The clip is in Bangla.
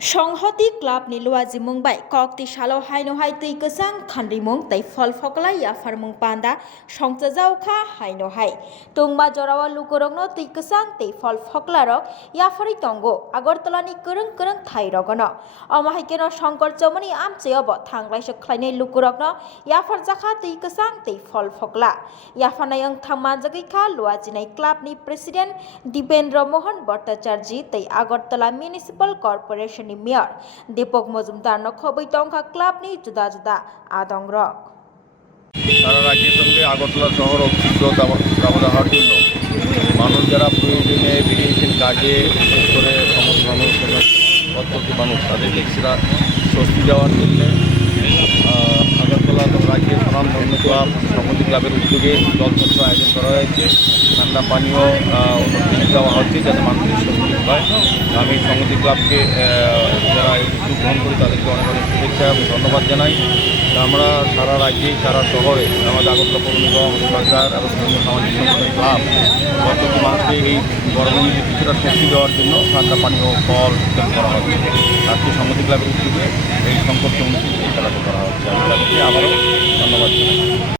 সংহতি ক্লাব নিলুয়াজি মুংবাই ককটি সালো হাইনো হাই তৈ কসাং খান্ডিমুং তৈ ফল ফকলা ইয়াফারমুং পান্ডা সংচাজাওখা হাইনো হাই তুংমা জরাওয়া লুকুরংনো তৈ কসাং তৈ ফল ফকলারক ইয়াফারি তঙ্গো আগরতলানি করং করং থাই রগনো অমাহাইকেনো শঙ্কর চমনি আমচেয়ব থাংলাইসো খ্লাইনাই লুকুরকনো ইয়াফার জাখা তৈ কসাং তৈ ফল ফকলা ইয়াফানাই ওং থাংমানজাগৈখা লুয়াজিনাই ক্লাবনি প্রেসিডেন্ট দীপেন্দ্র মোহন ভট্টাচার্য তৈ আগরতলা মিউনিসিপাল কর্পোরেশন মেयर दीपक मजुमदार खबै टंका क्लाबनि जुदा जुदा आदं रक সারা রাজ্যের সঙ্গে আগরতলা শহর তীব্র দাবদাহের জন্য মানুষ যারা প্রয়োজনে বেরিয়েছেন কাজে, বিশেষ করে সমস্ত মানুষ প্রত্যেকটি মানুষ তাদের ট্যাক্সিরা স্বস্তি দেওয়ার জন্য আগরতলা রাজ্যের স্বনামধন্য ক্লাব সংহতি ক্লাবের উদ্যোগে জলছত্র আয়োজন করা হয়েছে। ঠান্ডা পানীয় দেওয়া হচ্ছে যাতে মানুষের স্বস্তি হয়। আমি সংহতি ক্লাবকে যারা উদ্যোগ গ্রহণ করি তাদেরকে অনেক অনেক শুভেচ্ছা এবং ধন্যবাদ জানাই। আমরা সারা রাজ্যে সারা শহরে আমাদের আগরতলা পৌর নিগম সরকার এবং বিভিন্ন সামাজিক সংগঠনের ক্লাব প্রত্যেকটি মানুষকে এই গরমের মধ্যে কিছুটা স্বস্তি দেওয়ার জন্য ঠান্ডা পানীয় ফল বিতরণ করা হচ্ছে। আজকে সংহতি ক্লাবের উদ্যোগে এই সংকট কমিটি এই খেলাটি করা হচ্ছে। আমি তাদেরকে আবারও ধন্যবাদ জানাই।